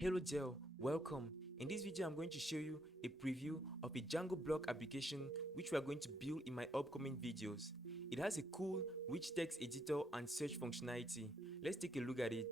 Hello there, welcome. In this video I'm going to show you a preview of a Django block application which we are going to build in my upcoming videos. It has a cool rich text editor and search functionality. Let's take a look at it.